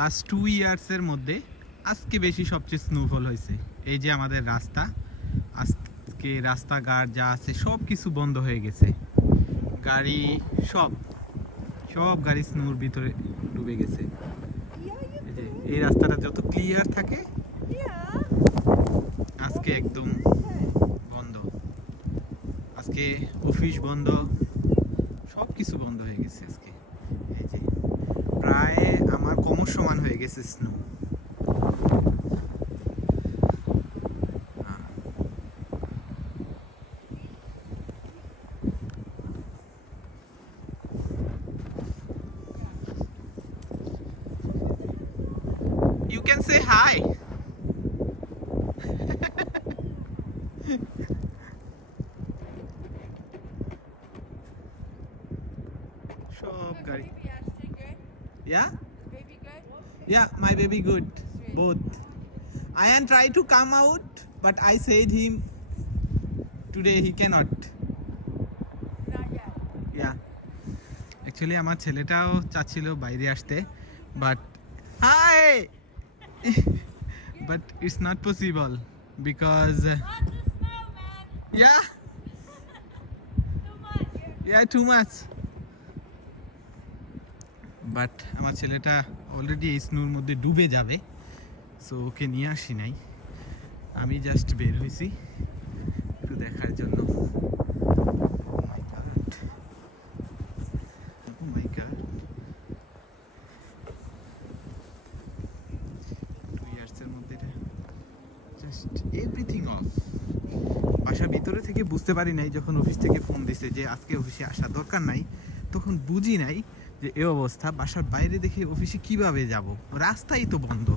Last 2 ইয়ার্সের মধ্যে আজকে বেশি সবচেয়ে স্নোফল হয়েছে। এই যে আমাদের রাস্তা, আজকে রাস্তাঘাট যা আছে সব কিছু বন্ধ হয়ে গেছে, গাড়ি সব গাড়ি স্নোর ভিতরে ডুবে গেছে। এই যে এই রাস্তাটা যত ক্লিয়ার থাকে আজকে একদম বন্ধ, আজকে অফিস বন্ধ, সব কিছু বন্ধ হয়ে গেছে আজকে। এই যে প্রায় আমার কোমর সমান হয়ে গেছে snow. You can say hi. সব গাড়ি। Yeah? Yeah, my baby good. Both. Ayan tried to come out, but I said him today he cannot. Yeah. Actually আমার ছেলেটাও চাচ্ছিল বাইরে আসতে, but hi. But it's not possible because yeah. Yeah, too much. But আমার ছেলেটা already এই স্নোর মধ্যে ডুবে যাবে, সো ওকে নিয়ে আসি নাই, আমি জাস্ট বের হয়েছি একটু দেখার জন্য। Everything of. বাসার ভিতরে থেকে বুঝতে পারি নাই, যখন অফিস থেকে ফোন দিছে যে আজকে অফিসে আসার দরকার নাই, তখন বুঝি নাই যে এই অবস্থা। বাসার বাইরে দেখে অফিসে কিভাবে যাব, রাস্তাই তো বন্ধ,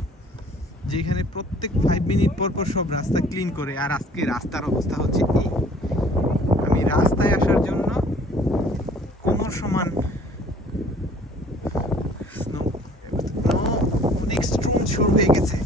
যেখানে প্রত্যেক 5 মিনিট পর পর সব রাস্তা ক্লিন করে, আর আজকে রাস্তার অবস্থা হচ্ছে এই। আমি রাস্তায় আসার জন্য কোমর সমান স্নো অনেক স্ট্রং শুরু হয়ে গেছে।